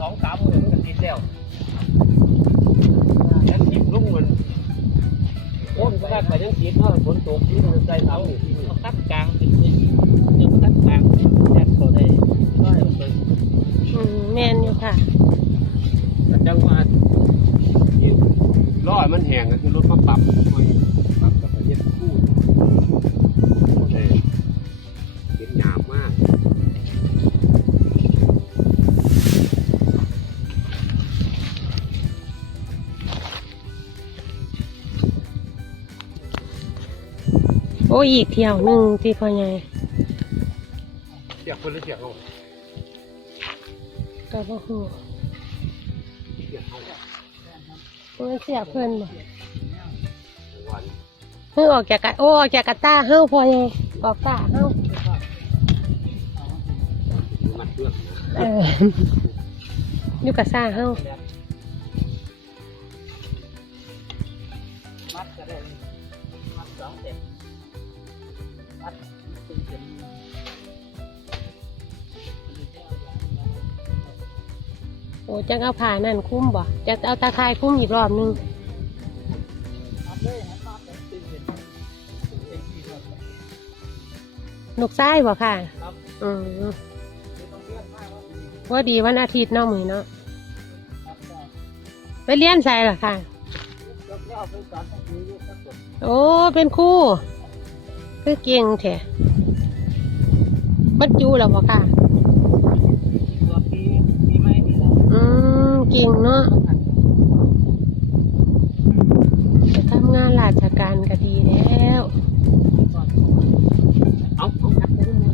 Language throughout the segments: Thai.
สองสามหมื่นกันก็ติดแล้วยังติดลุ่มมันโอ้ยมันก็ยังติดเพราะฝนตกที่มันใจเสาเขาตัดกลางติดเลยเดี๋ยวตัดกลางแยนเขาได้ก็ให้มันเป็นมแมนอยู่ค่ะ แต่จังหวะที่ร้อยมันแห้งก็คือรถมาปรับปรับกับประเทศคู่โอเคเสียยาบ โอ้ยอีกเที่ยวหนึ่งที่พ่อใหญ่เสียกคนหรือเสียกเขาก็บ่ฮู้เสียกเขาเพิ่นเสียเพิ่นบ่วันเพิ่งออกจากกะโอ้ออกจากกะตาเฮาพ่อใหญ่ออกตาเฮามัดเพื่อนนะเอออยู่กะซ่าเฮา โอ้จังเอาผ้านั่นคุ้มบ่จะเอาตาข่ายคุ้มอีกรอบหนึงมัดเลยให้มัดเป็นเป็นเป็นเป็นที่เรานกไส้บ่ค่ะครับอืมไม่ต้องเลื่อนมากว่ามีว่าดีวันอาทิตย์เนาะมื้อเนาะครับก็ไปเรียนใส่ล่ะค่ะยกย่อไปสอนต้องมีอยู่สักคนโอ้ เป็นครู่คือเก่งแท้บรรจุแล้วบ่ค่ะ อืมเก่งเนาะจะทำงานราชการก็ดีแล้วเอาเอายัดไปด้วย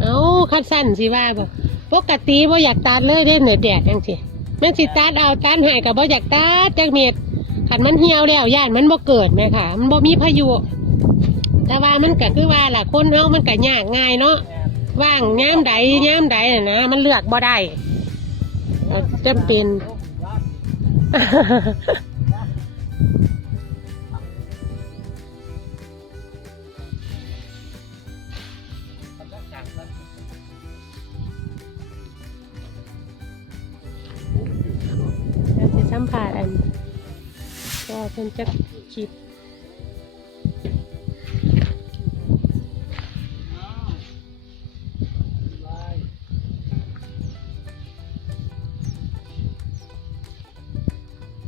เอาคัดสั้นสิว่าบ่ปกติบ่อยากตัดเลยเด้เนือแดดจังซี่แม่นสิตัดเอาตัดให้ก็บ่อยากตัดจักเม็ดคันมันเหี่ยวแล้วย่านมันบ่เกิดแม่ค่ะ มันบ่มีพายุ แต่ว่ามันก็คือว่าล่ะคนเฮามันก็ยากง่ายเนาะว่างย้มใดย้มใดน่ะนะมันเลือกบ่ได้เราจำเป็น เราจะสัมผัสอันก็เพิ่นจะคิด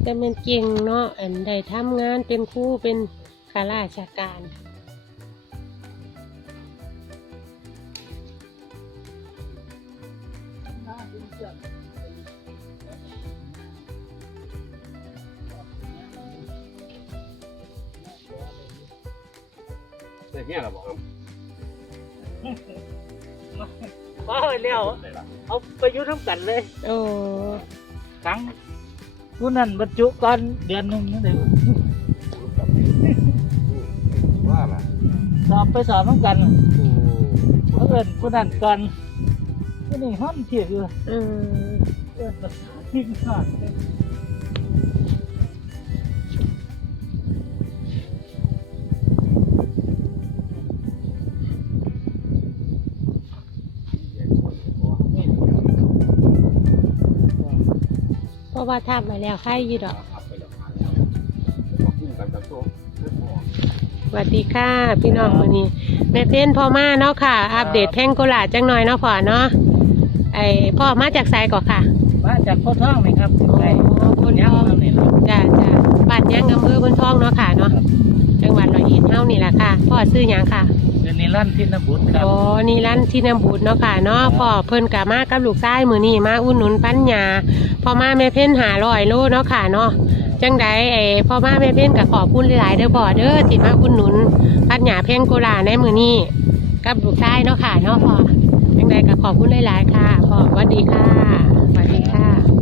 แต่มันเก่งเนาะอันได้ทำงานเป็นครูเป็นข้าราชการแต่เนี่ยเราบอกครับมาไปแล้วเอาไปอยุ่น้ำกันเลยโอ้ครั้ง ผู้นั้นบรรจุก่อนเดือนหนึ่งนี่เลยว่าล่ะสอบไปสอบน้ำกันโอ้เพื่อนผู้นั้นก่อนผู้นี้ห้อนเทียบอยู่อืมเพื่อนภาษาที่ขาดเลย ราะว่าทำมาแล้วใครอยู่ดอกขับไปแล้วมาแล้วบอกขึ้นกันกับโต๊ะไม่พอสวัสดีค่ะพี่น้องวันนี้แม่เพ้นพ่อมาเนาะค่ะ อัปเดตแพงโกลาจังหน่อยเนาะพ่อเนาะไอพ่อมาจากไซก่อนค่ะมาจากโคท้องไหมครับอ๋อใช่โพธิ์ทองยังเราเนี่ยจ้าจ้าบ้านยังอำเภอพนทองเนาะค่ะเนาะจังหวัดร้อยเอ็ดเฮานี่แหละค่ะ พ่อซื้อหยังค่ะเป็นนิ รันดร์ที่นบุตรครับอ๋อนี่ร้านที่นำบุตรเนาะค่ะเนาะพ่อเพิ่นกะมากับลูกชายมือนี่มาอุ่นหนุนปัญญาพ่อมาแม่เพ้นหาร้อยโลเนาะค่ะเนาะจังใดไอ้พ่อมาแม่เพ้นกะขอบคุณหลายๆเด้อพ่อเด้อที่มาอุ่นหนุนปัญญาเพ่งโกลาในมือนี่กับลูกชายเนาะค่ะเนาะพ่อจังใดกะขอบคุณหลายๆค่ะพ่อสวัสดีค่ะ